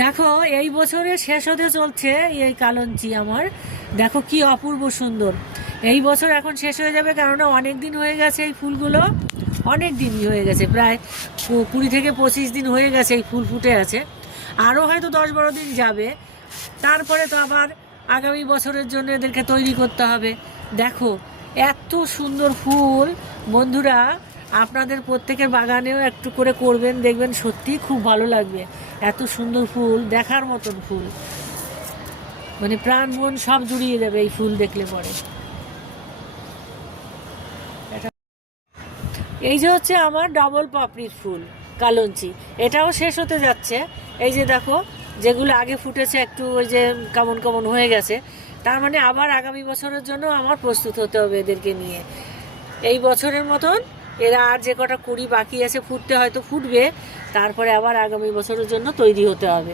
দেখো এই বছরে শেষ হতে চলছে এই কালঞ্চি আমার। দেখো কি অপূর্ব সুন্দর। এই বছর এখন শেষ হয়ে যাবে, কেননা অনেক দিন হয়ে গেছে এই ফুলগুলো, অনেক দিনই হয়ে গেছে, প্রায় 20 থেকে 25 দিন হয়ে গেছে এই ফুল ফুটে আছে। আরও হয়তো 10-12 দিন যাবে, তারপরে তো আবার আগামী বছরের জন্য এদেরকে তৈরি করতে হবে। দেখো এত সুন্দর ফুল। বন্ধুরা, আপনাদের প্রত্যেকের বাগানেও একটু করে করবেন, দেখবেন সত্যিই খুব ভালো লাগবে। এত সুন্দর ফুল, দেখার মতন ফুল, মানে প্রাণ মন সব জুড়িয়ে যাবে এই ফুল দেখলে পরে। এই যে হচ্ছে আমার ডাবল পাপড়ির ফুল কালঞ্চি, এটাও শেষ হতে যাচ্ছে। এই যে দেখো, যেগুলো আগে ফুটেছে একটু ওই যে কেমন কেমন হয়ে গেছে, তার মানে আবার আগামী বছরের জন্য আমার প্রস্তুত হতে হবে এদেরকে নিয়ে। এই বছরের মতন এরা আর যে কটা কুড়ি বাকি আছে ফুটতে হয়তো ফুটবে, তারপরে আবার আগামী বছরের জন্য তৈরি হতে হবে।